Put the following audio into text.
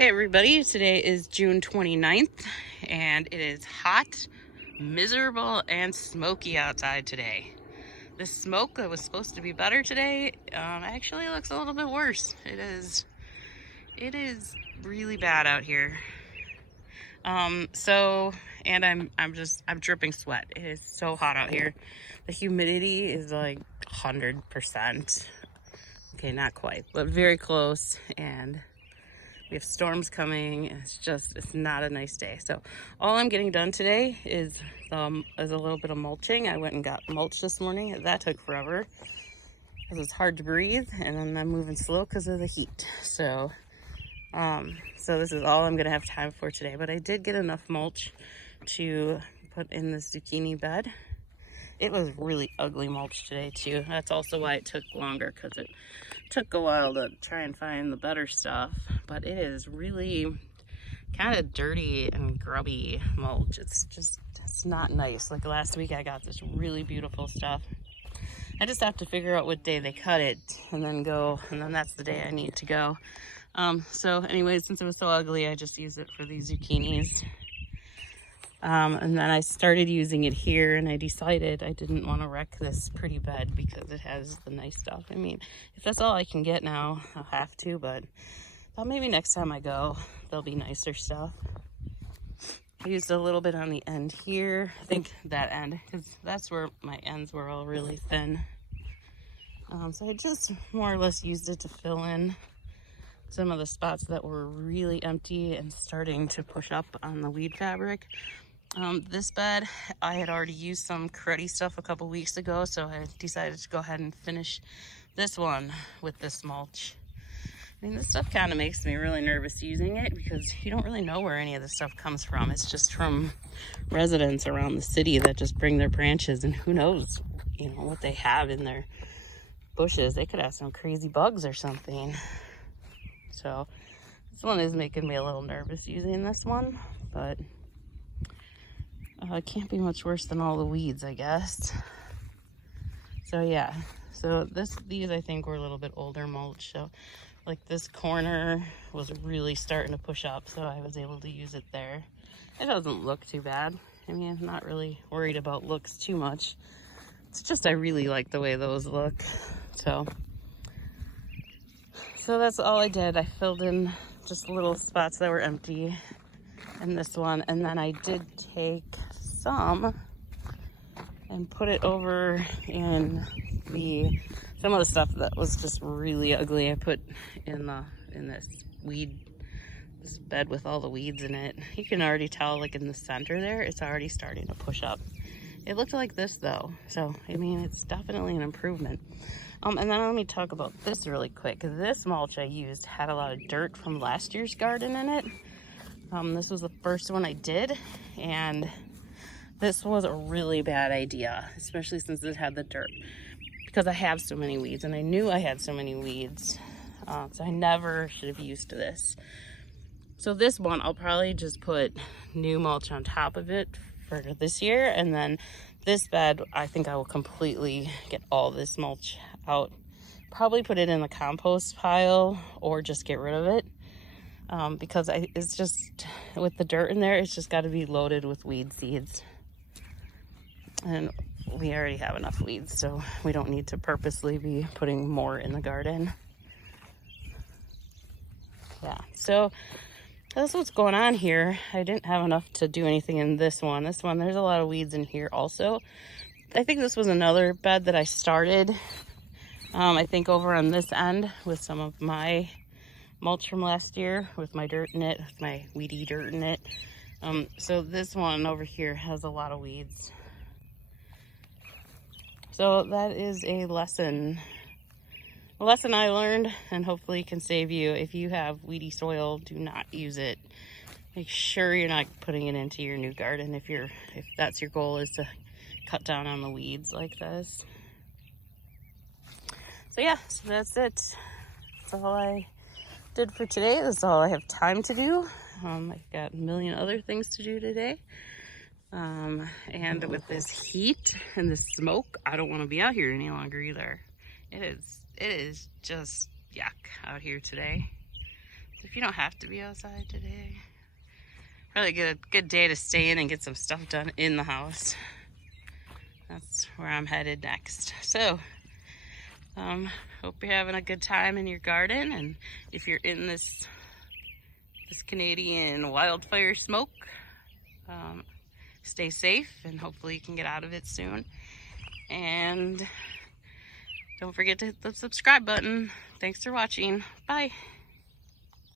Hey everybody, today is June 29th and it is hot, miserable, and smoky outside today. The smoke that was supposed to be better today actually looks a little bit worse. It is really bad out here. And I'm dripping sweat. It is so hot out here. The humidity is like 100%. Okay, not quite, but very close, and we have storms coming, and it's not a nice day. So all I'm getting done today is a little bit of mulching. I went and got mulch this morning. That took forever because it's hard to breathe, and then I'm moving slow because of the heat. So this is all I'm gonna have time for today. But I did get enough mulch to put in the zucchini bed. It was really ugly mulch today too. That's also why it took longer, because it took a while to try and find the better stuff. But it is really kind of dirty and grubby mulch. It's not nice. Like last week I got this really beautiful stuff. I just have to figure out what day they cut it and then that's the day I need to go. So anyways, since it was so ugly, I just used it for these zucchinis. And then I started using it here, and I decided I didn't want to wreck this pretty bed because it has the nice stuff. I mean, if that's all I can get now, I'll have to, but thought maybe next time I go, there'll be nicer stuff. I used a little bit on the end here. I think that end, because that's where my ends were all really thin. So I just more or less used it to fill in some of the spots that were really empty and starting to push up on the weed fabric. This bed, I had already used some cruddy stuff a couple weeks ago, so I decided to go ahead and finish this one with this mulch. I mean, this stuff kind of makes me really nervous using it because you don't really know where any of this stuff comes from. It's just from residents around the city that just bring their branches, and who knows, what they have in their bushes. They could have some crazy bugs or something. So this one is making me a little nervous using this one, but it can't be much worse than all the weeds, I guess. So yeah, these I think were a little bit older mulch. So like this corner was really starting to push up, so I was able to use it there. It doesn't look too bad. I mean, I'm not really worried about looks too much. It's just I really like the way those look. So that's all I did. I filled in just little spots that were empty in this one, and then I did take some and put it over in some of the stuff that was just really ugly. I put in this bed with all the weeds in it. You can already tell, like in the center there, it's already starting to push up. It looked like this though, so I mean, it's definitely an improvement. And then let me talk about this really quick. This mulch I used had a lot of dirt from last year's garden in it. This was the first one I did, and this was a really bad idea, especially since it had the dirt, because I have so many weeds, and I knew I had so many weeds, so I never should have used this. So this one, I'll probably just put new mulch on top of it for this year, and then this bed, I think I will completely get all this mulch out, probably put it in the compost pile or just get rid of it. Because it's just, with the dirt in there, it's just got to be loaded with weed seeds. And we already have enough weeds, so we don't need to purposely be putting more in the garden. Yeah, so that's what's going on here. I didn't have enough to do anything in this one. There's a lot of weeds in here also. I think this was another bed that I started, I think over on this end with some of my mulch from last year with my dirt in it, with my weedy dirt in it. So this one over here has a lot of weeds. So that is a lesson I learned, and hopefully can save you. If you have weedy soil, do not use it. Make sure you're not putting it into your new garden if that's your goal, is to cut down on the weeds like this. So yeah, so that's it. That's all I did for today. That's all I have time to do. I've got a million other things to do today. And with this heat and this smoke, I don't want to be out here any longer either. It is just yuck out here today. if you don't have to be outside today, really good day to stay in and get some stuff done in the house. That's where I'm headed next. So, hope you're having a good time in your garden, and if you're in this Canadian wildfire smoke, stay safe, and hopefully you can get out of it soon. And don't forget to hit the subscribe button. Thanks for watching. Bye.